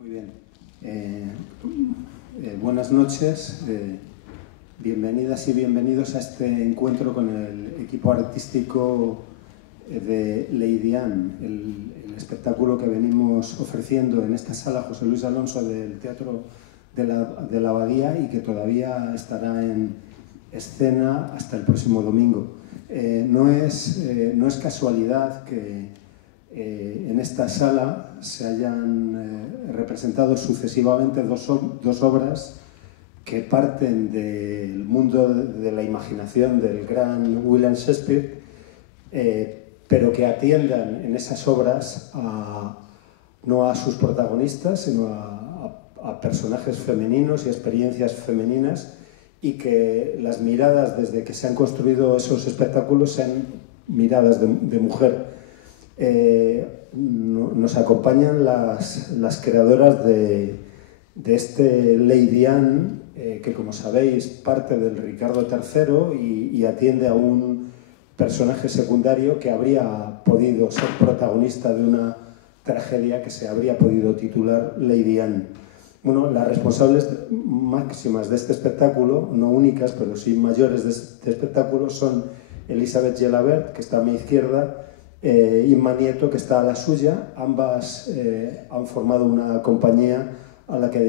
Muy bien. Buenas noches. Bienvenidas y bienvenidos a este encuentro con el equipo artístico de Lady Anne, el espectáculo que venimos ofreciendo en esta sala José Luis Alonso del Teatro de la Abadía y que todavía estará en escena hasta el próximo domingo. No es casualidad que en esta sala se hayan representado sucesivamente dos obras que parten del mundo de la imaginación del gran William Shakespeare, pero que atiendan en esas obras no a sus protagonistas, sino a personajes femeninos y experiencias femeninas, y que las miradas desde que se han construido esos espectáculos sean miradas de mujer. Nos acompañan las creadoras de este Lady Anne, que como sabéis parte del Ricardo III y atiende a un personaje secundario que habría podido ser protagonista de una tragedia que se habría podido titular Lady Anne. Bueno, las responsables máximas de este espectáculo, no únicas, pero sí mayores de este espectáculo, son Elisabeth Gelabert, que está a mi izquierda, Inma Nieto, que está a la suya. Ambas han formado una compañía a la que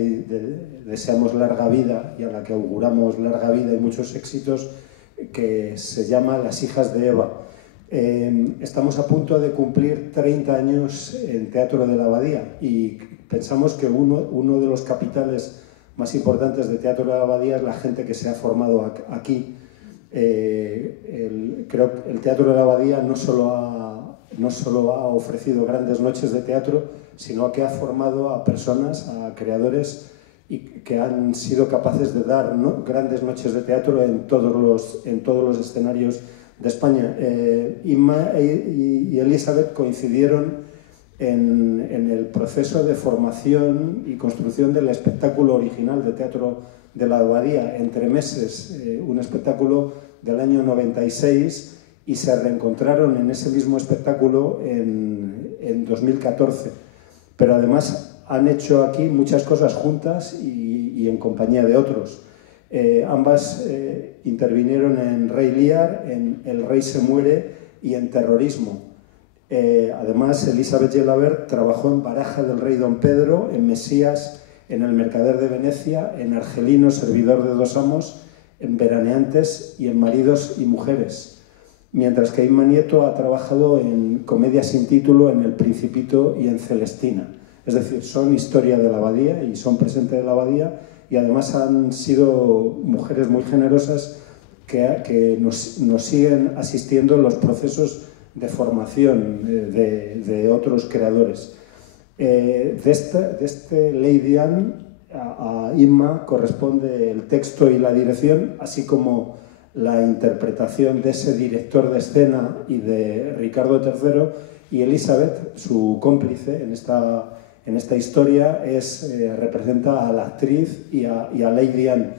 deseamos larga vida y a la que auguramos larga vida y muchos éxitos, que se llama Las Hijas de Eva. Estamos a punto de cumplir 30 años en Teatro de la Abadía y pensamos que uno de los capitales más importantes de Teatro de la Abadía es la gente que se ha formado aquí. Creo que el Teatro de la Abadía no solo ha ofrecido grandes noches de teatro, sino que ha formado a personas, a creadores, y que han sido capaces de dar grandes noches de teatro en todos los escenarios de España. Inma y Elisabeth coincidieron en el proceso de formación y construcción del espectáculo original de Teatro de la Abadía, Entre Meses, un espectáculo del año 96, y se reencontraron en ese mismo espectáculo en 2014. Pero además han hecho aquí muchas cosas juntas y en compañía de otros. Ambas intervinieron en Rey Lear, en El Rey se muere y en Terrorismo. Además, Elisabeth Gelabert trabajó en Baraja del Rey Don Pedro, en Mesías, en El Mercader de Venecia, en Argelino, Servidor de dos amos, en Veraneantes y en Maridos y Mujeres. Mientras que Inma Nieto ha trabajado en Comedia sin título, en El Principito y en Celestina. Es decir, son historia de la Abadía y son presente de la Abadía, y además han sido mujeres muy generosas que nos siguen asistiendo en los procesos de formación de otros creadores. De este Lady Anne, a Inma corresponde el texto y la dirección, así como la interpretación de ese director de escena y de Ricardo III, y Elisabeth, su cómplice en esta historia, representa a la actriz y a Lady Anne.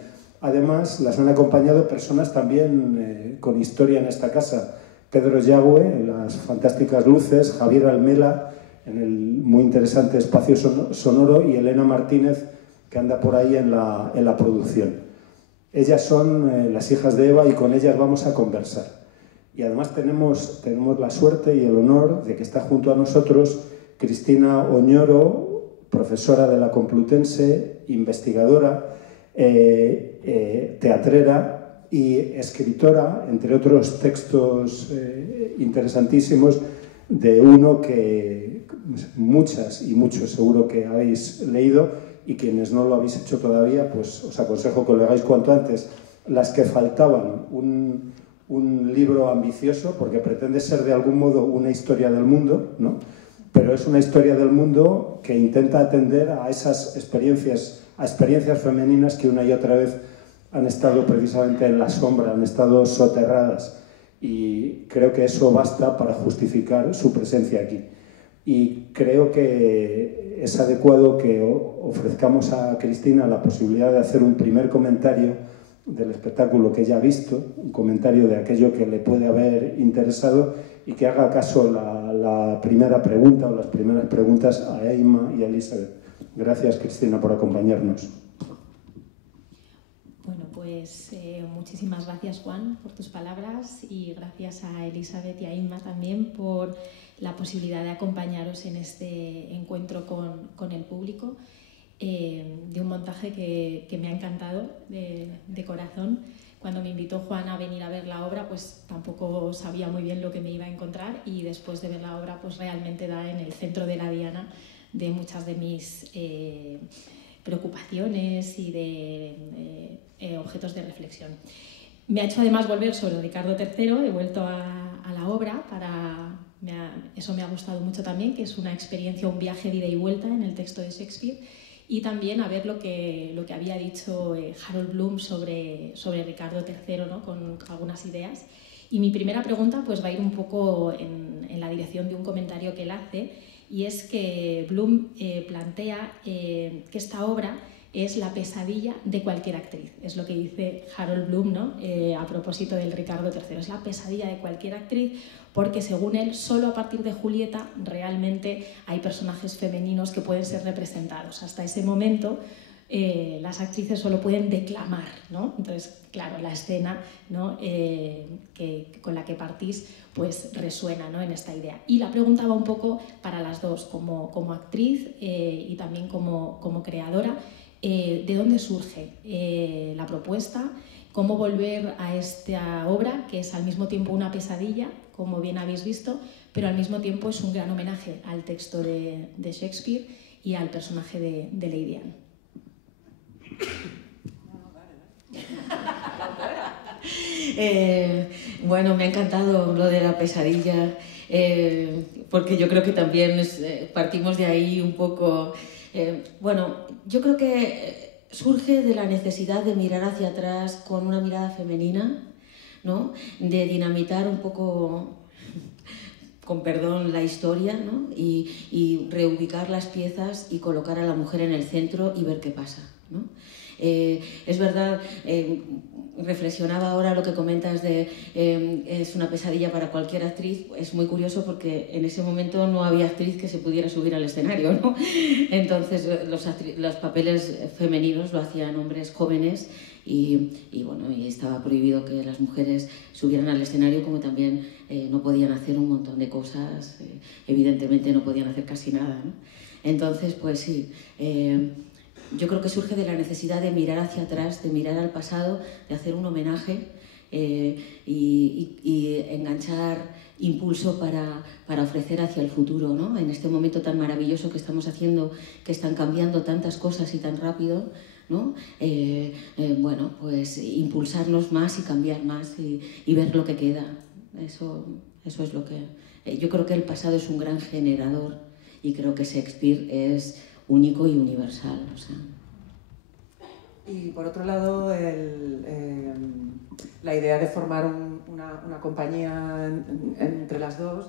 Además, las han acompañado personas también con historia en esta casa. Pedro Yagüe, en Las Fantásticas Luces, Javier Almela, en el muy interesante Espacio Sonoro, y Elena Martínez, que anda por ahí en la producción. Ellas son las hijas de Eva y con ellas vamos a conversar. Y además tenemos la suerte y el honor de que está junto a nosotros Cristina Oñoro, profesora de la Complutense, investigadora, teatrera y escritora, entre otros textos interesantísimos, de uno que muchas y muchos seguro que habéis leído, y quienes no lo habéis hecho todavía, pues os aconsejo que lo hagáis cuanto antes. Las que faltaban, un libro ambicioso, porque pretende ser de algún modo una historia del mundo, ¿no? Pero es una historia del mundo que intenta atender a esas experiencias femeninas que una y otra vez han estado precisamente en la sombra, han estado soterradas, y creo que eso basta para justificar su presencia aquí. Y creo que es adecuado que ofrezcamos a Cristina la posibilidad de hacer un primer comentario del espectáculo que ella ha visto, un comentario de aquello que le puede haber interesado, y que haga caso la primera pregunta o las primeras preguntas a Inma y a Elisabeth. Gracias, Cristina, por acompañarnos. Bueno, pues muchísimas gracias, Juan, por tus palabras, y gracias a Elizabeth y a Inma también por la posibilidad de acompañaros en este encuentro con el público, de un montaje que me ha encantado de corazón. Cuando me invitó Juan a venir a ver la obra, pues tampoco sabía muy bien lo que me iba a encontrar, y después de ver la obra, pues realmente da en el centro de la diana de muchas de mis preocupaciones y de objetos de reflexión. Me ha hecho además volver sobre Ricardo III, he vuelto a la obra, eso me ha gustado mucho también, que es una experiencia, un viaje de ida y vuelta en el texto de Shakespeare, y también a ver lo que había dicho Harold Bloom sobre Ricardo III, ¿no? Con algunas ideas. Y mi primera pregunta pues va a ir un poco en la dirección de un comentario que él hace, y es que Bloom plantea que esta obra es la pesadilla de cualquier actriz. Es lo que dice Harold Bloom, ¿no? A propósito del Ricardo III. Es la pesadilla de cualquier actriz porque, según él, solo a partir de Julieta realmente hay personajes femeninos que pueden ser representados. Hasta ese momento las actrices solo pueden declamar, ¿no? Entonces, claro, la escena, ¿no? Con la que partís pues resuena, ¿no? En esta idea. Y la pregunta va un poco para las dos, como actriz y también como creadora. ¿De dónde surge la propuesta? ¿Cómo volver a esta obra, que es al mismo tiempo una pesadilla, como bien habéis visto, pero al mismo tiempo es un gran homenaje al texto de Shakespeare y al personaje de Lady Anne? Bueno, me ha encantado lo de la pesadilla, porque yo creo que también partimos de ahí un poco. Bueno, yo creo que surge de la necesidad de mirar hacia atrás con una mirada femenina, ¿no? De dinamitar un poco, con perdón, la historia, ¿no? Y reubicar las piezas y colocar a la mujer en el centro y ver qué pasa, ¿no? Es verdad, reflexionaba ahora lo que comentas de es una pesadilla para cualquier actriz. Es muy curioso porque en ese momento no había actriz que se pudiera subir al escenario, ¿no? Entonces los papeles femeninos lo hacían hombres jóvenes y bueno, y estaba prohibido que las mujeres subieran al escenario, como también no podían hacer un montón de cosas, evidentemente no podían hacer casi nada, ¿no? Entonces, pues sí, yo creo que surge de la necesidad de mirar hacia atrás, de mirar al pasado, de hacer un homenaje y enganchar impulso para ofrecer hacia el futuro, ¿no? En este momento tan maravilloso que estamos haciendo, que están cambiando tantas cosas y tan rápido, ¿no? Bueno, pues impulsarnos más y cambiar más y ver lo que queda. Eso es lo que... yo creo que el pasado es un gran generador y creo que Shakespeare es único y universal, o sea. Y por otro lado, la idea de formar una compañía entre las dos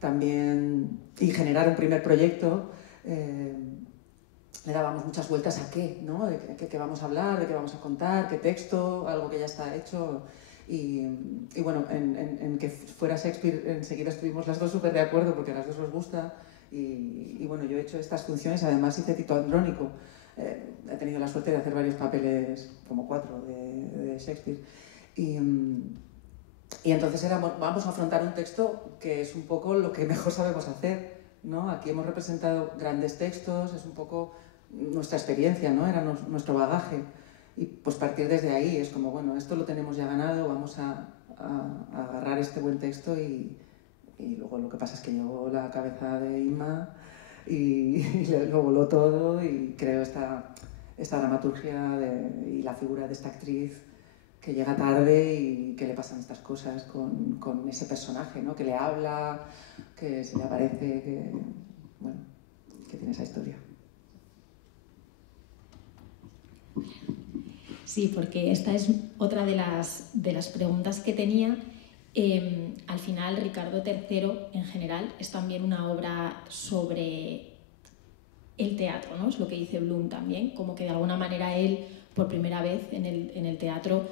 también, y generar un primer proyecto, le dábamos muchas vueltas a qué, ¿no? De qué vamos a hablar, de qué vamos a contar, qué texto, algo que ya está hecho. Y bueno, en que fuera Shakespeare enseguida estuvimos las dos súper de acuerdo porque a las dos nos gusta. Y bueno, yo he hecho estas funciones, además hice Tito Andrónico. He tenido la suerte de hacer varios papeles, como 4, de Shakespeare. Y entonces vamos a afrontar un texto que es un poco lo que mejor sabemos hacer, ¿no? Aquí hemos representado grandes textos, es un poco nuestra experiencia, ¿no? Era nuestro bagaje. Y pues partir desde ahí es como, bueno, esto lo tenemos ya ganado, vamos a agarrar este buen texto y luego lo que pasa es que llegó la cabeza de Inma y lo voló todo y creo esta dramaturgia y la figura de esta actriz que llega tarde y que le pasan estas cosas con ese personaje, ¿no? Que le habla, que se le aparece, que tiene esa historia. Sí, porque esta es otra de las preguntas que tenía. Al final, Ricardo III, en general, es también una obra sobre el teatro, ¿no? Es lo que dice Bloom también, como que de alguna manera él, por primera vez en el teatro,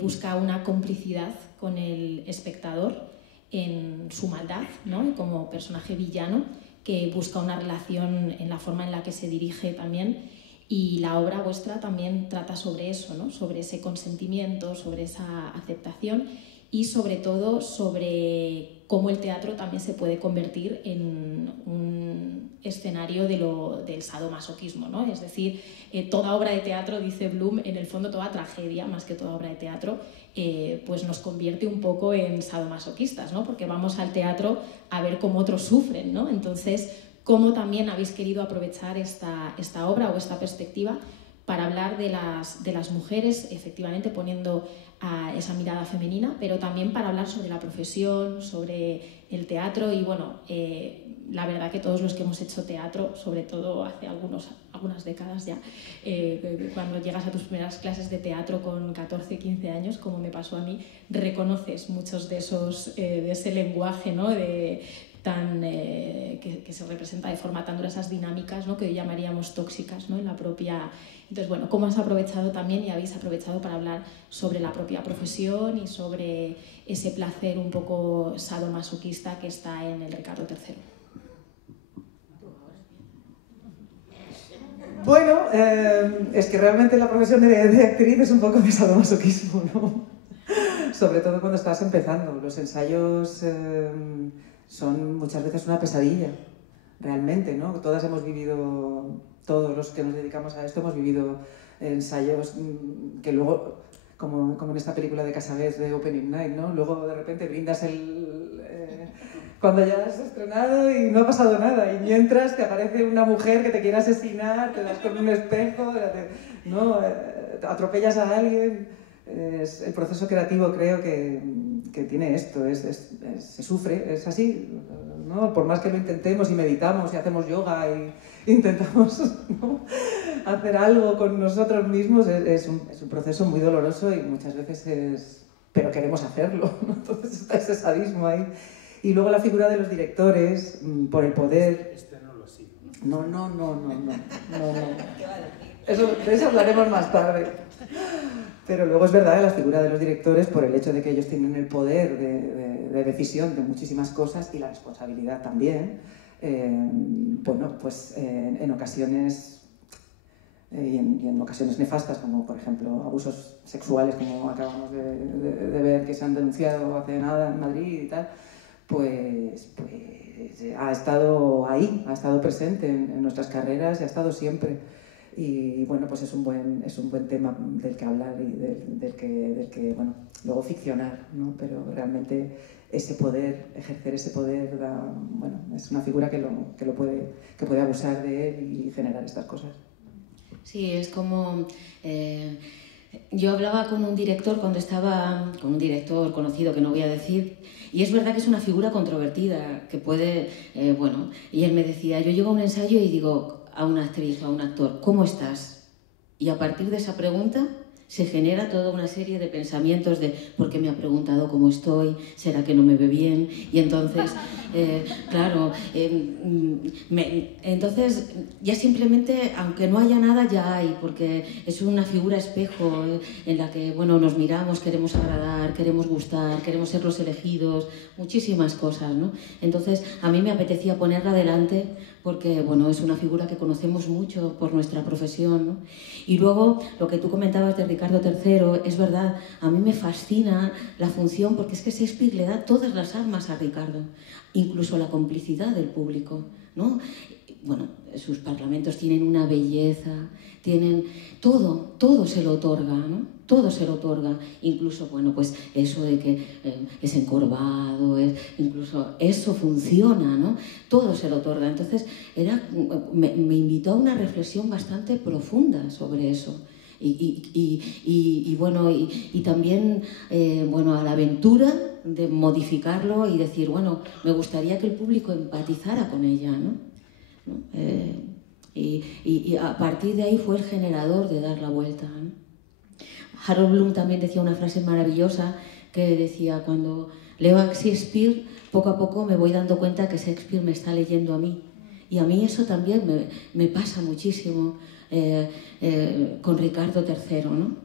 busca una complicidad con el espectador en su maldad, ¿no? Como personaje villano, que busca una relación en la forma en la que se dirige también. Y la obra vuestra también trata sobre eso, ¿no? Sobre ese consentimiento, sobre esa aceptación y sobre todo sobre cómo el teatro también se puede convertir en un escenario del sadomasoquismo, ¿no? Es decir, toda obra de teatro, dice Bloom, en el fondo toda tragedia, más que toda obra de teatro, pues nos convierte un poco en sadomasoquistas, ¿no? Porque vamos al teatro a ver cómo otros sufren, ¿no? Entonces, ¿cómo también habéis querido aprovechar esta obra o esta perspectiva para hablar de las mujeres, efectivamente poniendo a esa mirada femenina, pero también para hablar sobre la profesión, sobre el teatro? Y bueno, la verdad que todos los que hemos hecho teatro, sobre todo hace algunas décadas ya, cuando llegas a tus primeras clases de teatro con 14, 15 años, como me pasó a mí, reconoces muchos de ese lenguaje, ¿no? Que se representa de forma tan dura, esas dinámicas, ¿no? Que hoy llamaríamos tóxicas, ¿no? En la propia... Entonces, bueno, ¿cómo has aprovechado también y habéis aprovechado para hablar sobre la propia profesión y sobre ese placer un poco sadomasoquista que está en el Ricardo III? Bueno, es que realmente la profesión de actriz es un poco de sadomasoquismo, ¿no? Sobre todo cuando estás empezando. Los ensayos son muchas veces una pesadilla, realmente, ¿no? Todos los que nos dedicamos a esto hemos vivido ensayos que luego, como en esta película de Casabés de Opening Night, ¿no? Luego de repente brindas cuando ya has estrenado y no ha pasado nada, y mientras te aparece una mujer que te quiere asesinar, te das con un espejo, ¿no? Atropellas a alguien. El proceso creativo creo que tiene esto, se sufre, es así, ¿no? Por más que lo intentemos y meditamos y hacemos yoga y intentamos, ¿no? hacer algo con nosotros mismos, es un proceso muy doloroso y muchas veces pero queremos hacerlo, ¿no? Entonces está ese sadismo ahí. Y luego la figura de los directores, por el poder... No lo sigo. No. De eso hablaremos más tarde. Pero luego es verdad que la figura de los directores, por el hecho de que ellos tienen el poder de decisión de muchísimas cosas y la responsabilidad también, bueno, pues en ocasiones y en ocasiones nefastas, como por ejemplo abusos sexuales, como acabamos de ver que se han denunciado hace nada en Madrid y tal, pues ha estado ahí, ha estado presente en nuestras carreras y ha estado siempre. Y bueno, pues es un buen tema del que hablar y del que bueno, luego ficcionar, ¿no? Pero realmente ejercer ese poder, bueno, es una figura que puede abusar de él y generar estas cosas. Sí, es como... yo hablaba con un director con un director conocido que no voy a decir, y es verdad que es una figura controvertida, que puede, bueno, y él me decía, yo llego a un ensayo y digo a una actriz o a un actor, ¿cómo estás? Y a partir de esa pregunta se genera toda una serie de pensamientos de ¿por qué me ha preguntado cómo estoy? ¿Será que no me ve bien? Y entonces, claro, entonces ya simplemente, aunque no haya nada, ya hay, porque es una figura espejo en la que, bueno, nos miramos, queremos agradar, queremos gustar, queremos ser los elegidos, muchísimas cosas, ¿no? Entonces, a mí me apetecía ponerla delante porque, bueno, es una figura que conocemos mucho por nuestra profesión, ¿no? Y luego, lo que tú comentabas de Ricardo III, es verdad, a mí me fascina la función, porque es que Shakespeare le da todas las armas a Ricardo, incluso la complicidad del público, ¿no? Bueno, sus parlamentos tienen una belleza, tienen todo se lo otorga, ¿no? Todo se lo otorga, incluso, bueno, pues eso de que es encorvado, incluso eso funciona, ¿no? Todo se lo otorga. Entonces, me invitó a una reflexión bastante profunda sobre eso. Y bueno, y también, bueno, a la aventura de modificarlo y decir, bueno, me gustaría que el público empatizara con ella, ¿no? Y a partir de ahí fue el generador de dar la vuelta, ¿no? Harold Bloom también decía una frase maravillosa que decía, cuando leo a Shakespeare, poco a poco me voy dando cuenta que Shakespeare me está leyendo a mí. Y a mí eso también me pasa muchísimo con Ricardo III, ¿no?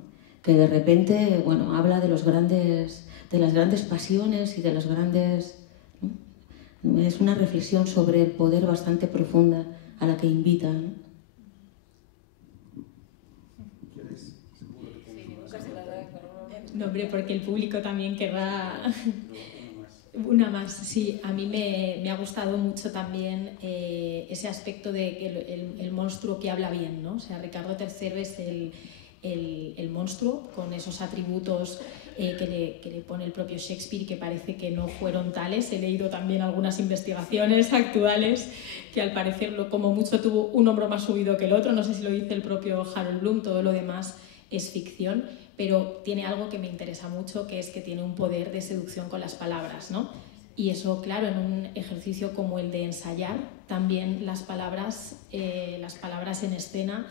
Que de repente, bueno, habla de las grandes pasiones y de los grandes, ¿no? Es una reflexión sobre el poder bastante profunda a la que invita, ¿no? No, hombre, porque el público también querrá una más. Sí, a mí me ha gustado mucho también ese aspecto de que el monstruo que habla bien, ¿no? O sea, Ricardo III es el monstruo con esos atributos que le pone el propio Shakespeare y que parece que no fueron tales. He leído también algunas investigaciones actuales que al parecer como mucho tuvo un hombro más subido que el otro. No sé si lo dice el propio Harold Bloom, todo lo demás es ficción, pero tiene algo que me interesa mucho, que es que tiene un poder de seducción con las palabras, ¿no? Y eso, claro, en un ejercicio como el de ensayar, también las palabras en escena,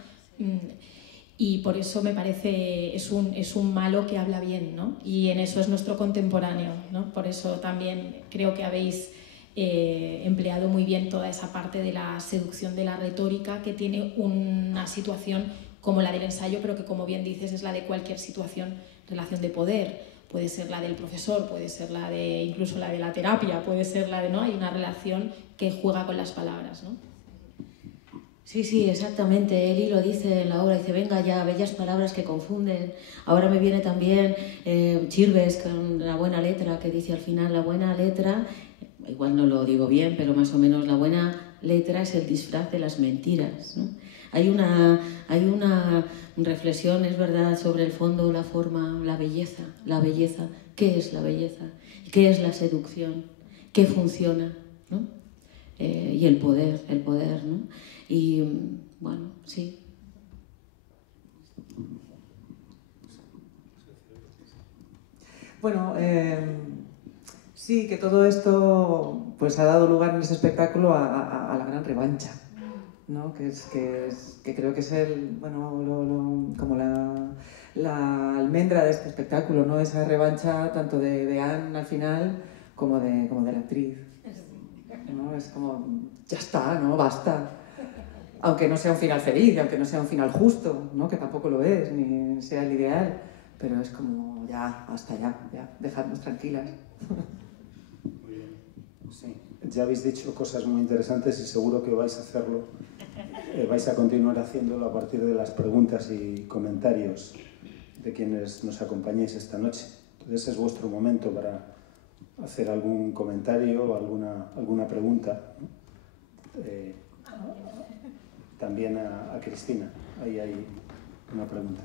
y por eso me parece es un malo que habla bien, ¿no? Y en eso es nuestro contemporáneo, ¿no? Por eso también creo que habéis empleado muy bien toda esa parte de la seducción de la retórica, que tiene una situación como la del ensayo, pero que, como bien dices, es la de cualquier situación, relación de poder. Puede ser la del profesor, puede ser incluso la de la terapia, puede ser la de, ¿no? Hay una relación que juega con las palabras, ¿no? Sí, exactamente. Eli lo dice en la obra, dice, venga ya, bellas palabras que confunden. Ahora me viene también Chirves con La buena letra, que dice al final, la buena letra, igual no lo digo bien, pero más o menos la buena letra es el disfraz de las mentiras, ¿no? Hay una reflexión, es verdad, sobre el fondo, la forma, la belleza. ¿Qué es la belleza? ¿Qué es la seducción? ¿Qué funciona? ¿No? Y el poder, ¿no? Y bueno, sí. Bueno, sí, que todo esto pues ha dado lugar en ese espectáculo a la gran revancha, ¿no? Que creo que es como la almendra de este espectáculo, ¿no? Esa revancha tanto de Anne al final como de la actriz, ¿no? Es como, ya está, ¿no? Basta. Aunque no sea un final feliz, aunque no sea un final justo, ¿no? Que tampoco lo es, ni sea el ideal, pero es como, ya, hasta ya, dejadnos tranquilas. Muy bien. Sí, ya habéis dicho cosas muy interesantes y seguro que vais a hacerlo, vais a continuar haciéndolo a partir de las preguntas y comentarios de quienes nos acompañéis esta noche. Entonces es vuestro momento para hacer algún comentario o alguna pregunta, ¿no? También a Cristina. Ahí hay una pregunta.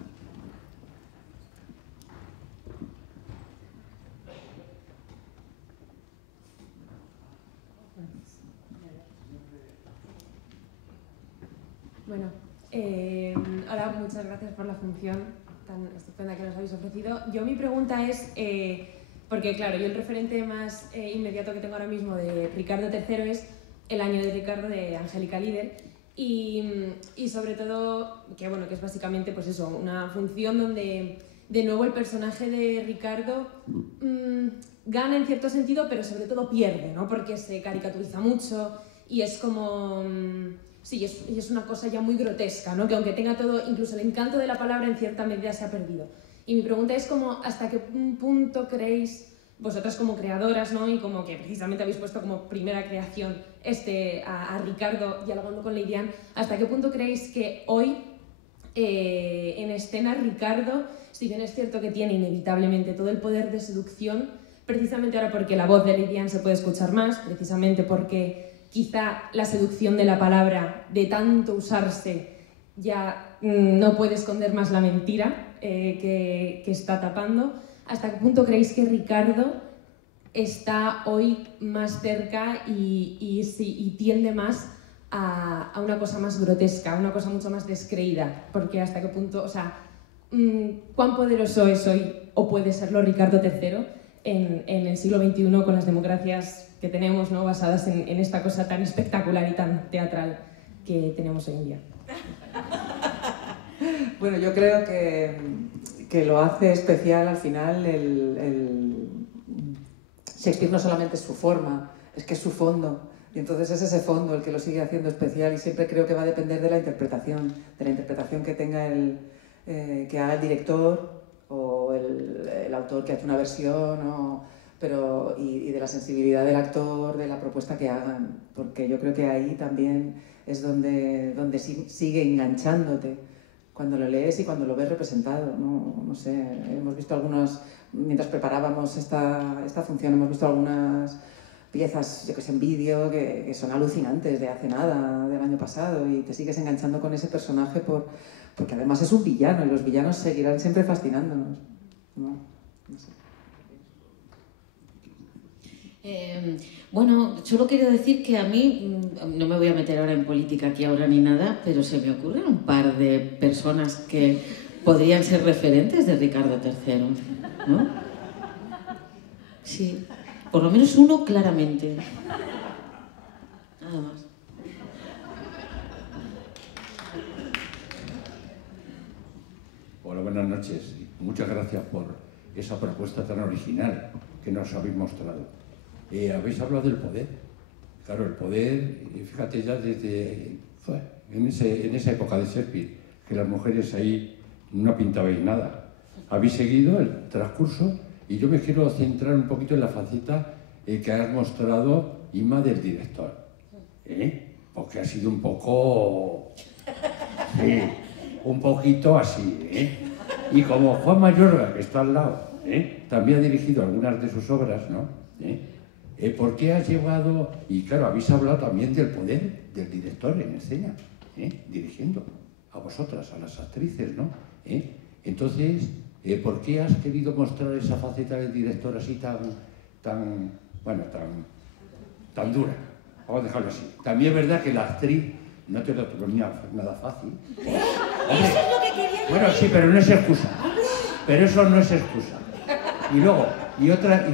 Bueno, hola, muchas gracias por la función tan estupenda que nos habéis ofrecido. Yo mi pregunta es, porque claro, yo el referente más inmediato que tengo ahora mismo de Ricardo III es El año de Ricardo de Angélica Líder. Y sobre todo, que es básicamente pues eso, una función donde de nuevo el personaje de Ricardo gana en cierto sentido, pero sobre todo pierde, ¿no? Porque se caricaturiza mucho y es como... sí, es una cosa ya muy grotesca, ¿no? Que aunque tenga todo, incluso el encanto de la palabra en cierta medida se ha perdido. Y mi pregunta es como, ¿hasta qué punto creéis vosotras como creadoras, ¿no? Y como que precisamente habéis puesto como primera creación a Ricardo dialogando con Leidian, ¿hasta qué punto creéis que hoy en escena Ricardo, si bien es cierto que tiene inevitablemente todo el poder de seducción, precisamente ahora porque la voz de Leidian se puede escuchar más, precisamente porque quizá la seducción de la palabra, de tanto usarse, ya no puede esconder más la mentira que está tapando? ¿Hasta qué punto creéis que Ricardo está hoy más cerca y tiende más a una cosa más grotesca, a una cosa mucho más descreída? Porque hasta qué punto, o sea, ¿cuán poderoso es hoy, o puede serlo, Ricardo III en el siglo XXI con las democracias que tenemos, ¿no? Basadas en esta cosa tan espectacular y tan teatral que tenemos hoy en día? Bueno, yo creo que lo hace especial al final Shakespeare no solamente es su forma, es que es su fondo. Y entonces es ese fondo el que lo sigue haciendo especial, y siempre creo que va a depender de la interpretación que tenga que haga el director o el autor que hace una versión, y de la sensibilidad del actor, de la propuesta que hagan, porque yo creo que ahí también es donde sigue enganchándote, cuando lo lees y cuando lo ves representado, no sé, hemos visto algunos, mientras preparábamos esta función, hemos visto algunas piezas, yo que sé, en vídeo, que son alucinantes, de hace nada, del año pasado, y te sigues enganchando con ese personaje porque además es un villano, y los villanos seguirán siempre fascinándonos, ¿no? No sé. Bueno, solo quiero decir que a mí, no me voy a meter ahora en política aquí ahora ni nada, pero se me ocurren un par de personas que podrían ser referentes de Ricardo III, ¿no? Sí, por lo menos uno claramente. Nada más. Hola, buenas noches. Muchas gracias por esa propuesta tan original que nos habéis mostrado. Habéis hablado del poder. Claro, el poder, fíjate ya desde en esa época de Shakespeare, que las mujeres ahí no pintabais nada. Habéis seguido el transcurso y yo me quiero centrar un poquito en la faceta que has mostrado, Inma, del director. Porque ha sido un poco... Sí, un poquito así, Y como Juan Mayorga, que está al lado, también ha dirigido algunas de sus obras, ¿no? ¿Por qué has llevado...? Y claro, habéis hablado también del poder del director en escena, dirigiendo a vosotras, a las actrices, ¿no? Entonces, ¿por qué has querido mostrar esa faceta del director así tan dura? Vamos a dejarlo así. También es verdad que la actriz no te lo ponía nada fácil. Eso es lo que quería decir. Bueno, sí, pero no es excusa. Pero eso no es excusa. Y luego, y otra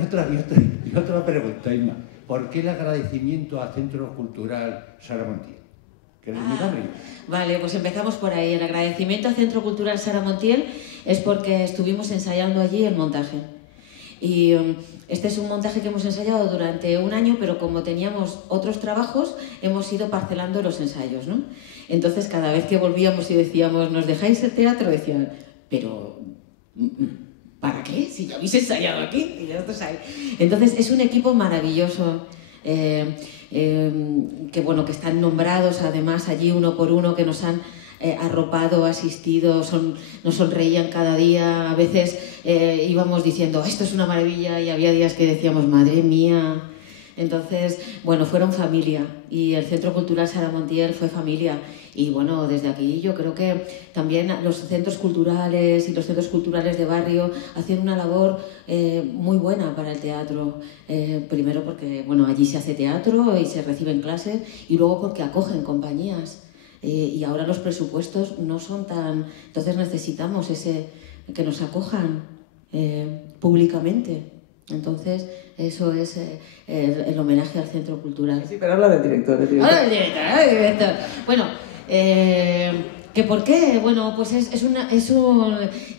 pregunta, Inma. ¿Por qué el agradecimiento al Centro Cultural Sara Montiel? ¿Que eres mi nombre? Vale, pues empezamos por ahí. El agradecimiento al Centro Cultural Sara Montiel es porque estuvimos ensayando allí el montaje. Y este es un montaje que hemos ensayado durante un año, pero como teníamos otros trabajos, hemos ido parcelando los ensayos, ¿no? Entonces, cada vez que volvíamos y decíamos, ¿nos dejáis el teatro? Decían, pero... ¿para qué? Si ya habéis ensayado aquí. Y ya estás ahí. Entonces, es un equipo maravilloso, que bueno, que están nombrados además allí uno por uno, que nos han arropado, asistido, nos sonreían cada día. A veces íbamos diciendo, esto es una maravilla, y había días que decíamos, madre mía. Entonces, bueno, fueron familia, y el Centro Cultural Sara Montiel fue familia. Y bueno, desde aquí yo creo que también los centros culturales y los centros culturales de barrio hacen una labor muy buena para el teatro. Primero porque, bueno, allí se hace teatro y se reciben clases, y luego porque acogen compañías. Y ahora los presupuestos no son tan... Entonces necesitamos que nos acojan públicamente. Entonces, eso es el homenaje al Centro Cultural. Sí, pero habla del director. Habla del director. Bueno, ¿que por qué? Bueno, pues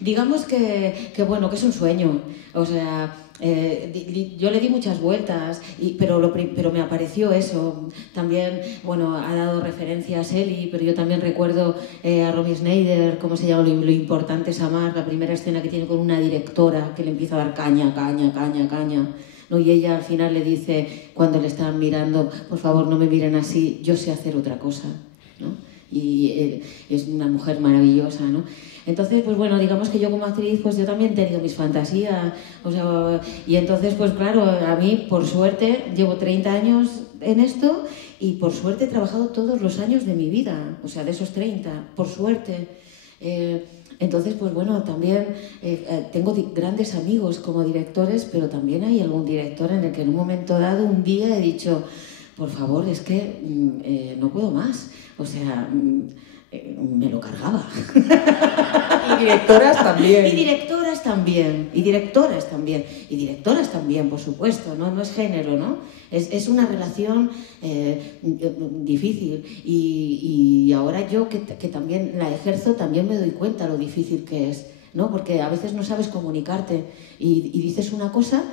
digamos que es un sueño. O sea, yo le di muchas vueltas, pero me apareció eso. También, bueno, ha dado referencias Eli, pero yo también recuerdo a Romy Schneider, ¿cómo se llama? Lo importante es amar, la primera escena que tiene con una directora que le empieza a dar caña, ¿no? Y ella al final le dice, cuando le están mirando, por favor, no me miren así, yo sé hacer otra cosa, ¿no? Y es una mujer maravillosa, ¿no? Entonces, pues bueno, digamos que yo como actriz, pues yo también he tenido mis fantasías, o sea, y entonces, pues claro, a mí, por suerte, llevo 30 años en esto, y por suerte he trabajado todos los años de mi vida, o sea, de esos 30, por suerte. Entonces, pues bueno, también tengo grandes amigos como directores, pero también hay algún director en el que en un momento dado, un día he dicho, por favor, es que no puedo más. O sea, me lo cargaba. Y directoras también. Y directoras también. Y directoras también. Y directoras también, por supuesto, ¿no? No es género, ¿no? Es una relación difícil. Y ahora yo que también la ejerzo, también me doy cuenta lo difícil que es, ¿no? Porque a veces no sabes comunicarte y dices una cosa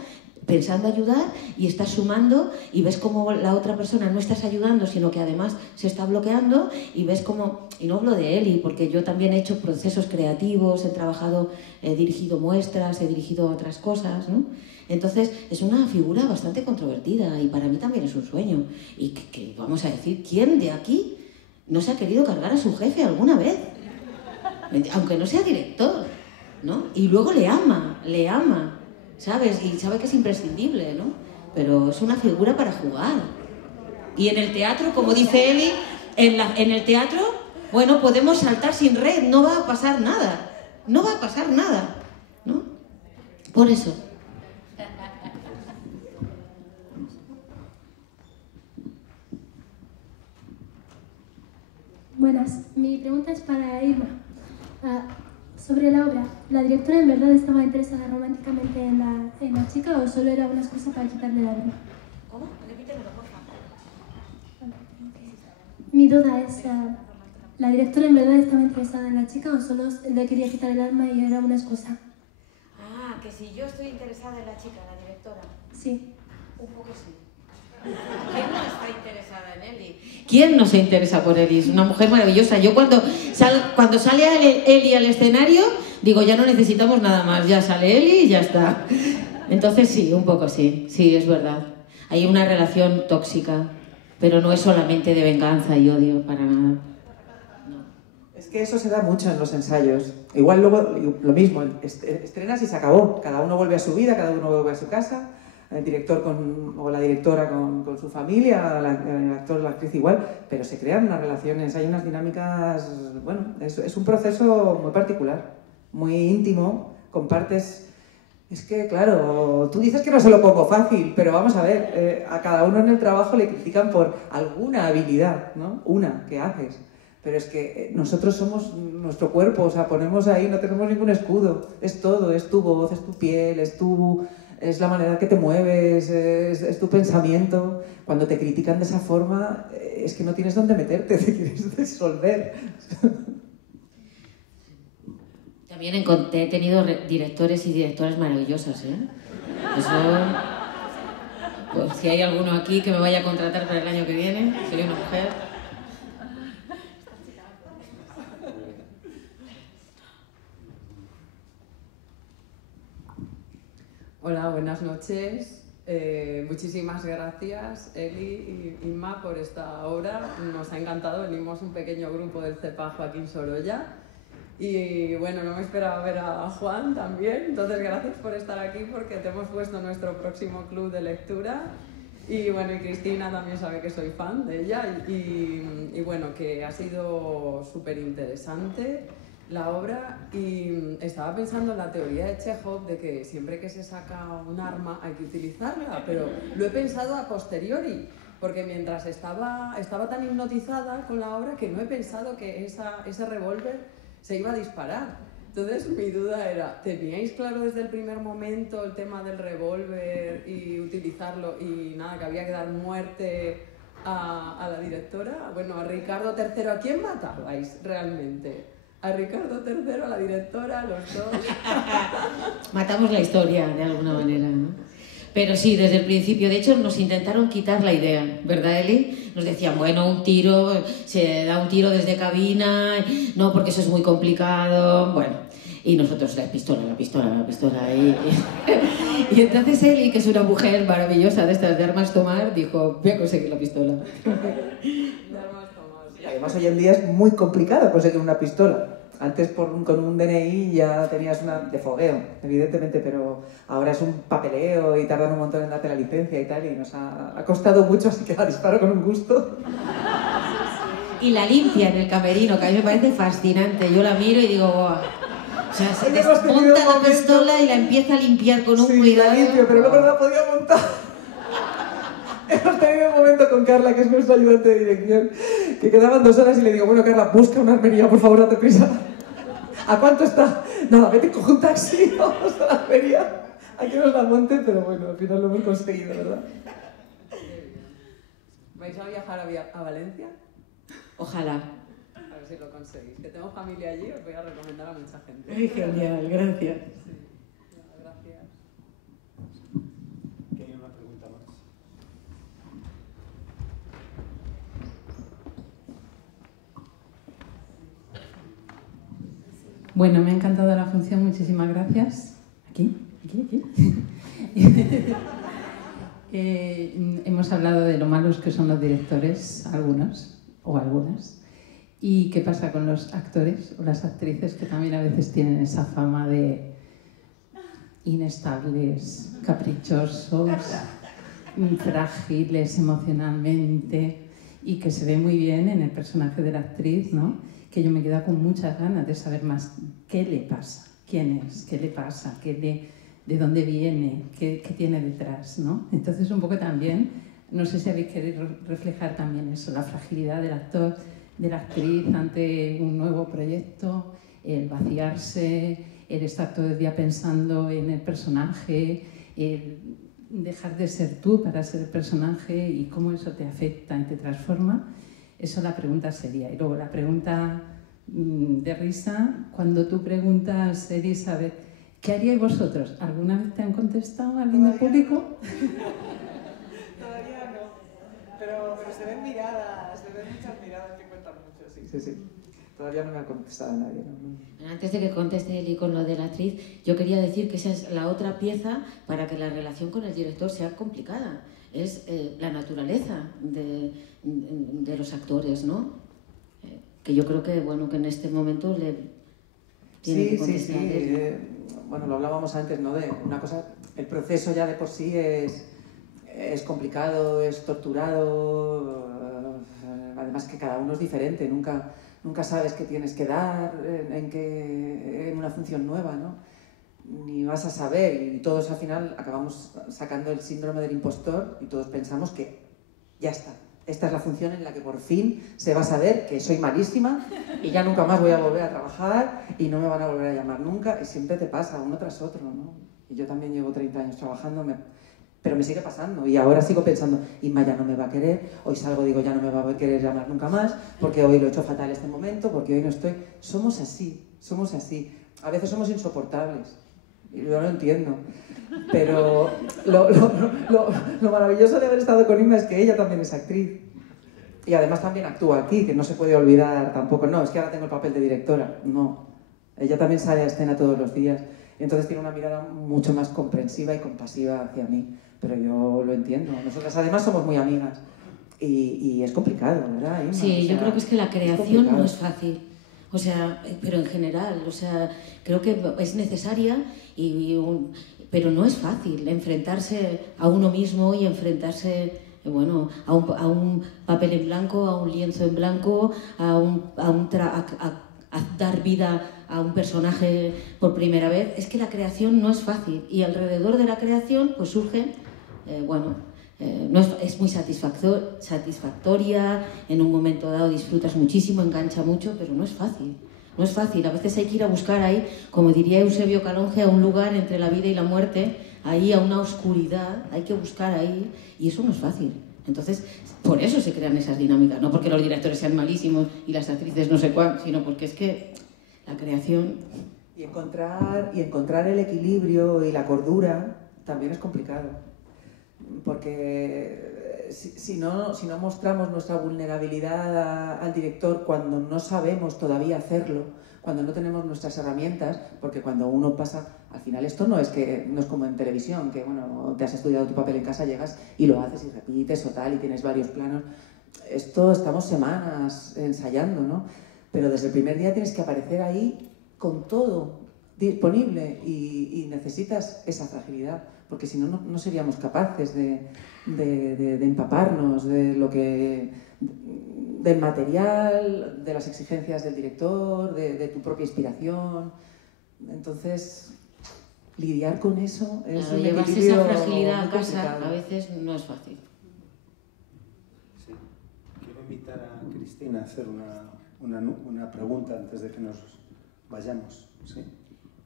pensando ayudar y estás sumando, y ves como la otra persona no estás ayudando, sino que además se está bloqueando, y ves como, y no hablo de Eli, porque yo también he hecho procesos creativos, he trabajado, he dirigido muestras, he dirigido otras cosas, ¿no? Entonces, es una figura bastante controvertida y para mí también es un sueño. Y vamos a decir, ¿quién de aquí no se ha querido cargar a su jefe alguna vez? Aunque no sea director, ¿no? Y luego le ama, ¿sabes? Y sabe que es imprescindible, ¿no? Pero es una figura para jugar. Y en el teatro, como dice Eli, en el teatro, bueno, podemos saltar sin red, no va a pasar nada. No va a pasar nada, ¿no? Por eso. Buenas, mi pregunta es para Irma. Sobre la obra, ¿la directora en verdad estaba interesada románticamente en la chica o solo era una excusa para quitarle la alma? ¿Cómo? Repítemelo, por favor. Mi duda es, ¿la directora en verdad estaba interesada en la chica o solo le quería quitar el alma y era una excusa? Ah, que si yo estoy interesada en la chica, la directora. Sí. Un poco sí. ¿Quién no está interesada en Eli? ¿Quién no se interesa por Eli? Es una mujer maravillosa. Yo cuando sale Eli al escenario, digo, ya no necesitamos nada más. Ya sale Eli y ya está. Entonces sí, un poco sí. Sí, es verdad. Hay una relación tóxica, pero no es solamente de venganza y odio, para nada. No. Es que eso se da mucho en los ensayos. Igual luego, lo mismo, estrenas y se acabó. Cada uno vuelve a su vida, cada uno vuelve a su casa. El director o la directora con su familia, el actor o la actriz igual, pero se crean unas relaciones, hay unas dinámicas, bueno, es un proceso muy particular, muy íntimo, compartes. Es que, claro, tú dices que no se lo pongo fácil, pero vamos a ver, a cada uno en el trabajo le critican por alguna habilidad, ¿no? Una que haces. Pero es que nosotros somos nuestro cuerpo, o sea, ponemos ahí, no tenemos ningún escudo. Es todo, es tu voz, es tu piel, es la manera que te mueves, es tu pensamiento. Cuando te critican de esa forma, es que no tienes dónde meterte, te quieres disolver. También he tenido directores y directoras maravillosas, ¿eh? Eso... Pues si hay alguno aquí que me vaya a contratar para el año que viene, soy una mujer... Hola, buenas noches. Muchísimas gracias, Eli y Inma, por esta obra. Nos ha encantado. Venimos un pequeño grupo del CEPA Joaquín Sorolla. Y bueno, no me esperaba ver a Juan también. Entonces, gracias por estar aquí porque te hemos puesto nuestro próximo club de lectura. Y bueno, y Cristina también sabe que soy fan de ella. Y bueno, que ha sido súper interesante la obra, y estaba pensando en la teoría de Chekhov de que siempre que se saca un arma hay que utilizarla, pero lo he pensado a posteriori, porque mientras estaba tan hipnotizada con la obra que no he pensado que ese revólver se iba a disparar. Entonces mi duda era, ¿teníais claro desde el primer momento el tema del revólver y utilizarlo y nada, que había que dar muerte a la directora? Bueno, a Ricardo III, ¿a quién matabais realmente? A Ricardo III, a la directora, a los dos. Matamos la historia de alguna manera, ¿no? Pero sí, desde el principio, de hecho, nos intentaron quitar la idea, ¿verdad, Eli? Nos decían, bueno, un tiro, se da un tiro desde cabina, no, porque eso es muy complicado, bueno. Y nosotros, la pistola. Y entonces Eli, que es una mujer maravillosa de estas de armas tomar, dijo, voy a conseguir la pistola. Y además hoy en día es muy complicado conseguir una pistola. Antes con un DNI ya tenías una de fogueo, evidentemente, pero ahora es un papeleo y tardan un montón en darte la licencia y tal, y nos ha costado mucho, así que la disparo con un gusto. Y la limpia en el camerino, que a mí me parece fascinante. Yo la miro y digo, ¡guau! O sea, se desmonta la pistola y la empieza a limpiar con un cuidado. Sí, la limpio, pero luego no la podía montar. Hemos tenido un momento con Carla, que es nuestra ayudante de dirección, que quedaban 2 horas y le digo, bueno, Carla, busca una armería, por favor, date prisa. ¿A cuánto está? Nada, vete, coge un taxi, vamos a la armería. A que nos la monten, pero bueno, al final lo hemos conseguido, ¿verdad? ¿Vais a viajar a Valencia? Ojalá. A ver si lo conseguís. Que tengo familia allí, os voy a recomendar a mucha gente. Ay, genial, gracias. Sí, gracias. Que hay una pregunta más. Bueno, me ha encantado la función, muchísimas gracias. Aquí. Hemos hablado de lo malos que son los directores, algunos o algunas, y qué pasa con los actores o las actrices que también a veces tienen esa fama de inestables, caprichosos, frágiles emocionalmente, y que se ve muy bien en el personaje de la actriz, ¿no? Que yo me quedo con muchas ganas de saber más qué le pasa, quién es, qué le pasa, de dónde viene, qué tiene detrás, ¿no? Entonces un poco también, no sé si habéis querido reflejar también eso, la fragilidad del actor, de la actriz ante un nuevo proyecto, el vaciarse, el estar todo el día pensando en el personaje, el dejar de ser tú para ser el personaje y cómo eso te afecta y te transforma. Eso la pregunta sería. Y luego la pregunta de risa, cuando tú preguntas, Elizabeth, ¿qué haríais vosotros? ¿Alguna vez te han contestado alguien del público? Todavía no, pero se ven miradas, se ven muchas miradas que cuentan mucho, sí. Todavía no me ha contestado nadie. No. Antes de que conteste Eli con lo de la actriz, yo quería decir que esa es la otra pieza para que la relación con el director sea complicada. Es la naturaleza de los actores, ¿no? Que yo creo que, bueno, que en este momento le tiene que contestar. Sí. Bueno, lo hablábamos antes, ¿no? De una cosa, el proceso ya de por sí es complicado, es torturado, además que cada uno es diferente, nunca sabes qué tienes que dar en una función nueva, ¿no? Ni vas a saber, y todos al final acabamos sacando el síndrome del impostor y todos pensamos que ya está. Esta es la función en la que por fin se va a saber que soy malísima y ya nunca más voy a volver a trabajar y no me van a volver a llamar nunca, y siempre te pasa uno tras otro, ¿no? Y yo también llevo 30 años trabajando, pero me sigue pasando, y ahora sigo pensando, Inma ya no me va a querer, hoy salgo, digo, ya no me va a querer llamar nunca más, porque hoy lo he hecho fatal este momento, porque hoy no estoy... Somos así. A veces somos insoportables, y yo lo entiendo, pero lo maravilloso de haber estado con Inma es que ella también es actriz, y además también actúa aquí, que no se puede olvidar tampoco, no, es que ahora tengo el papel de directora, no, ella también sale a escena todos los días, y entonces tiene una mirada mucho más comprensiva y compasiva hacia mí. Pero yo lo entiendo. Nosotras además somos muy amigas y es complicado, ¿verdad, Inma? Sí, yo creo que es que la creación no es fácil. O sea, pero en general, o sea, creo que es necesaria, pero no es fácil enfrentarse a uno mismo y enfrentarse, bueno, a un papel en blanco, a un lienzo en blanco, a dar vida a un personaje por primera vez. Es que la creación no es fácil, y alrededor de la creación pues surgen, es muy satisfactoria, en un momento dado disfrutas muchísimo, engancha mucho, pero no es fácil. No es fácil, a veces hay que ir a buscar ahí, como diría Eusebio Calonge, a un lugar entre la vida y la muerte, ahí a una oscuridad, hay que buscar ahí, y eso no es fácil. Entonces, por eso se crean esas dinámicas, no porque los directores sean malísimos y las actrices no sé cuál, sino porque es que la creación... Y encontrar el equilibrio y la cordura también es complicado, porque si no mostramos nuestra vulnerabilidad al director cuando no sabemos todavía hacerlo, cuando no tenemos nuestras herramientas, porque cuando uno pasa, al final esto no es como en televisión, que bueno, te has estudiado tu papel en casa, llegas y lo haces y repites o tal, y tienes varios planos. Esto estamos semanas ensayando, ¿no? Pero desde el primer día tienes que aparecer ahí con todo disponible, y necesitas esa fragilidad, porque si no, no seríamos capaces de empaparnos del material, de las exigencias del director, de tu propia inspiración. Entonces, lidiar con eso es un llevarse equilibrio esa fragilidad a casa complicado. a veces no es fácil. Sí. Quiero invitar a Cristina a hacer una pregunta antes de que nos vayamos. ¿Sí?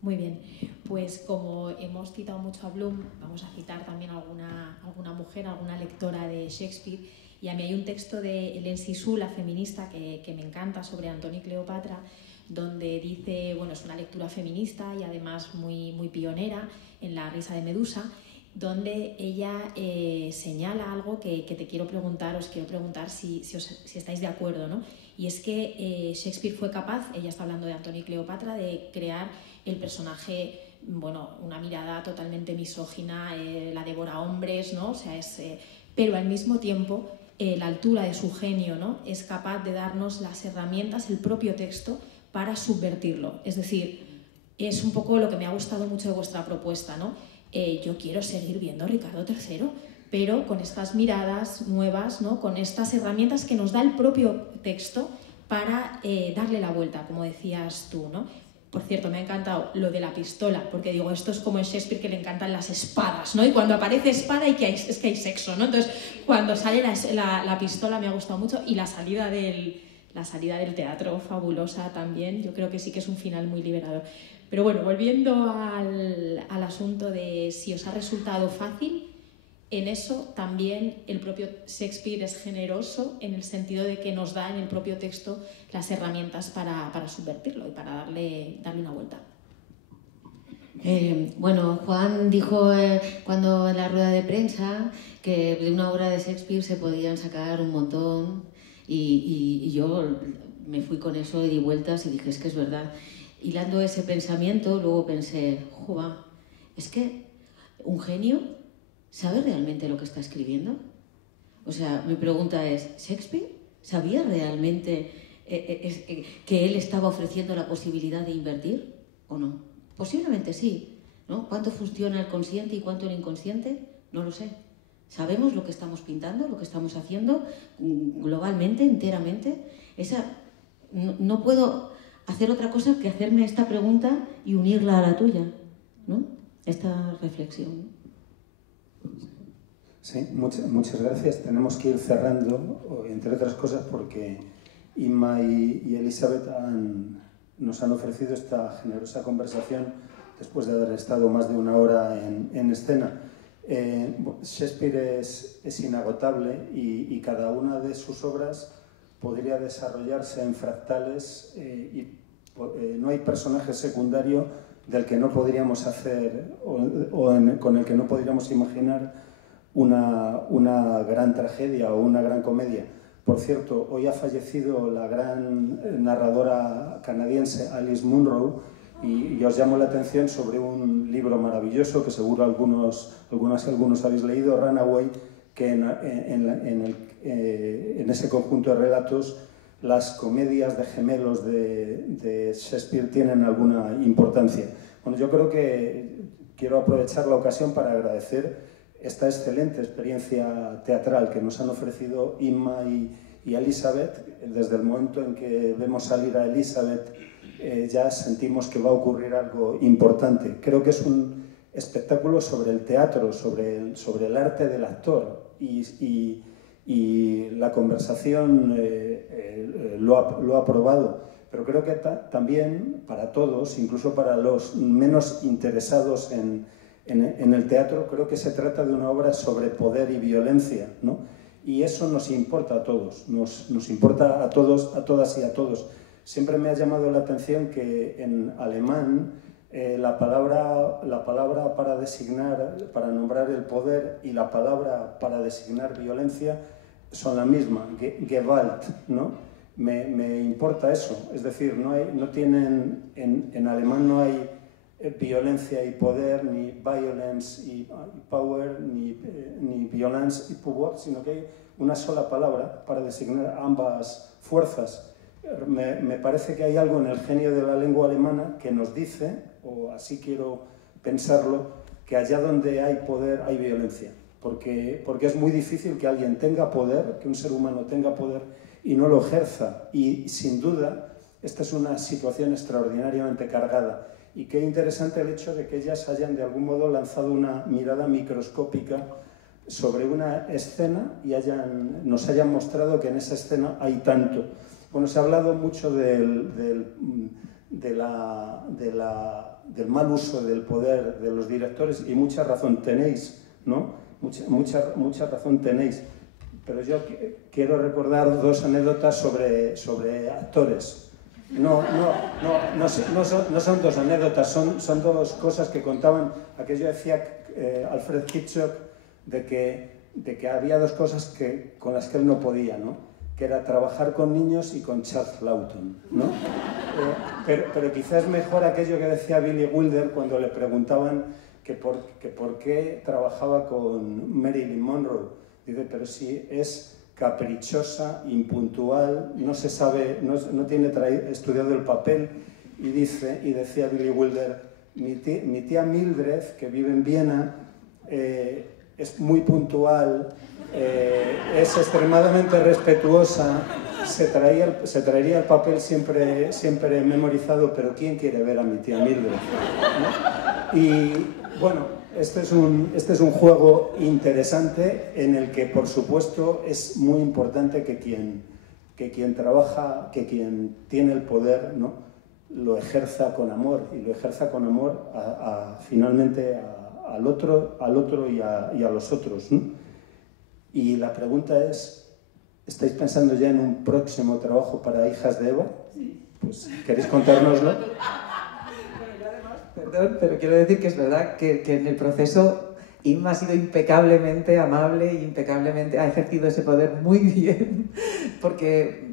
Muy bien, pues como hemos citado mucho a Bloom, vamos a citar también alguna mujer, alguna lectora de Shakespeare, y a mí hay un texto de Hélène Cixous, la feminista, que me encanta, sobre Antonio y Cleopatra, donde dice, bueno, es una lectura feminista y además muy, muy pionera en La risa de Medusa, donde ella señala algo que os quiero preguntar si estáis de acuerdo, ¿no? Y es que Shakespeare fue capaz, ella está hablando de Antonio y Cleopatra, de crear el personaje bueno, una mirada totalmente misógina, la devora hombres, ¿no? O sea, pero al mismo tiempo la altura de su genio, ¿no? Es capaz de darnos las herramientas, el propio texto, para subvertirlo. Es decir, es un poco lo que me ha gustado mucho de vuestra propuesta, ¿no? Yo quiero seguir viendo a Ricardo III, pero con estas miradas nuevas, ¿no? Con estas herramientas que nos da el propio texto para darle la vuelta, como decías tú, ¿no? Por cierto, me ha encantado lo de la pistola, porque digo, esto es como en Shakespeare, que le encantan las espadas, ¿no? Y cuando aparece espada es que hay sexo, ¿no? Entonces, cuando sale la pistola me ha gustado mucho, y la salida del teatro fabulosa también. Yo creo que sí que es un final muy liberador. Pero bueno, volviendo al asunto de si os ha resultado fácil, en eso también el propio Shakespeare es generoso, en el sentido de que nos da en el propio texto las herramientas para subvertirlo y para darle una vuelta. Bueno, Juan dijo cuando en la rueda de prensa que de una obra de Shakespeare se podían sacar un montón, y yo me fui con eso y di vueltas y dije, es que es verdad. Hilando ese pensamiento, luego pensé, ¡joba! Es que un genio ¿sabe realmente lo que está escribiendo? O sea, mi pregunta es, ¿Shakespeare sabía realmente que él estaba ofreciendo la posibilidad de invertir o no? Posiblemente sí, ¿no? ¿Cuánto funciona el consciente y cuánto el inconsciente? No lo sé. ¿Sabemos lo que estamos pintando, lo que estamos haciendo globalmente, enteramente? No puedo hacer otra cosa que hacerme esta pregunta y unirla a la tuya, ¿no? Esta reflexión. Sí, muchas gracias. Tenemos que ir cerrando, entre otras cosas, porque Inma y Elizabeth nos han ofrecido esta generosa conversación después de haber estado más de una hora en escena. Shakespeare es inagotable, y cada una de sus obras podría desarrollarse en fractales, y no hay personaje secundario del que no podríamos hacer con el que no podríamos imaginar una gran tragedia o una gran comedia. Por cierto, hoy ha fallecido la gran narradora canadiense Alice Munro, y os llamo la atención sobre un libro maravilloso que seguro algunos habéis leído, Runaway, que en ese conjunto de relatos las comedias de gemelos de Shakespeare tienen alguna importancia. Bueno, yo creo que quiero aprovechar la ocasión para agradecer esta excelente experiencia teatral que nos han ofrecido Inma y Elizabeth. Desde el momento en que vemos salir a Elizabeth, ya sentimos que va a ocurrir algo importante. Creo que es un espectáculo sobre el teatro, sobre el arte del actor, y la conversación lo ha probado. Pero creo que también para todos, incluso para los menos interesados en el teatro, creo que se trata de una obra sobre poder y violencia, ¿no? Y eso nos importa a todos, nos importa a todos, a todas y a todos. Siempre me ha llamado la atención que en alemán la palabra para designar, para nombrar el poder, y la palabra para designar violencia son la misma, Gewalt, ¿no? Me importa eso, es decir, en alemán no hay violencia y poder, ni violence y power, ni violence y pouvoir, sino que hay una sola palabra para designar ambas fuerzas. Me parece que hay algo en el genio de la lengua alemana que nos dice, o así quiero pensarlo, que allá donde hay poder hay violencia, porque es muy difícil que alguien tenga poder, que un ser humano tenga poder y no lo ejerza, y sin duda esta es una situación extraordinariamente cargada. Y qué interesante el hecho de que ellas hayan de algún modo lanzado una mirada microscópica sobre una escena y nos hayan mostrado que en esa escena hay tanto. Bueno, se ha hablado mucho del mal uso del poder de los directores, y mucha razón tenéis, ¿no? Mucha razón tenéis. Pero yo quiero recordar dos anécdotas sobre actores. No son dos anécdotas, son dos cosas que contaban. Aquello decía Alfred Hitchcock de que había dos cosas con las que él no podía, ¿no? que era trabajar con niños y con Charles Lawton, ¿no? Pero quizás mejor aquello que decía Billy Wilder cuando le preguntaban que por qué trabajaba con Marilyn Monroe. Dice, pero si es caprichosa, impuntual, no se sabe, no tiene estudiado el papel, y decía Billy Wilder, mi tía Mildred, que vive en Viena, es muy puntual, es extremadamente respetuosa, se traería el papel siempre memorizado, pero ¿quién quiere ver a mi tía Mildred? ¿No? Y bueno, este es un juego interesante en el que, por supuesto, es muy importante que quien trabaja, que quien tiene el poder, ¿no?, lo ejerza con amor, y lo ejerza con amor finalmente al otro y a los otros, ¿no? Y la pregunta es, ¿estáis pensando ya en un próximo trabajo para Hijas de Eva? Pues, ¿queréis contárnoslo? Perdón, pero quiero decir que es verdad que en el proceso Inma ha sido impecablemente amable y impecablemente ha ejercido ese poder muy bien, porque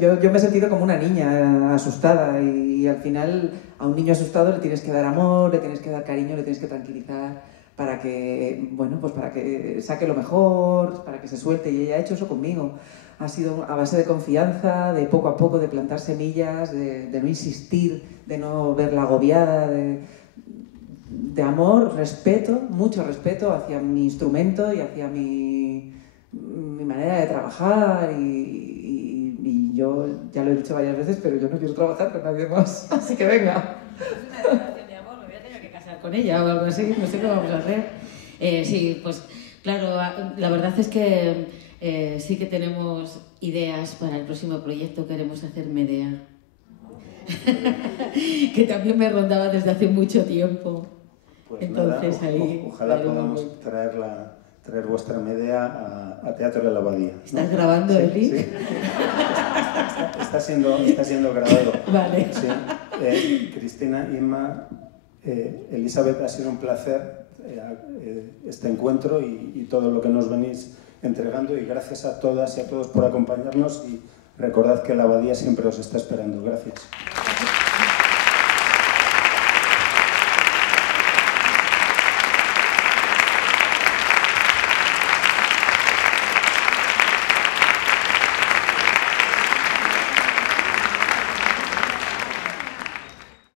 yo me he sentido como una niña asustada, y al final a un niño asustado le tienes que dar amor, le tienes que dar cariño, le tienes que tranquilizar para que, bueno, pues para que saque lo mejor, para que se suelte, y ella ha hecho eso conmigo. Ha sido a base de confianza, de poco a poco, de plantar semillas, de no insistir, de no verla agobiada, de amor, respeto, mucho respeto hacia mi instrumento y hacia mi manera de trabajar, y yo ya lo he dicho varias veces, pero yo no quiero trabajar con nadie más, así que venga. Es una declaración de amor, me voy a tener que casar con ella o algo así, no sé cómo vamos a hacer. Sí, pues claro, la verdad es que sí que tenemos ideas para el próximo proyecto. Queremos hacer Medea, que también me rondaba desde hace mucho tiempo. Pues entonces nada, ahí ojalá podamos traer vuestra Medea a Teatro de la Abadía, ¿no? ¿Estás grabando, sí, Eli? Sí. Está siendo grabado. Vale. Sí. Cristina, Inma, Elizabeth, ha sido un placer este encuentro y todo lo que nos venís entregando, y gracias a todas y a todos por acompañarnos, y recordad que la Abadía siempre os está esperando. Gracias.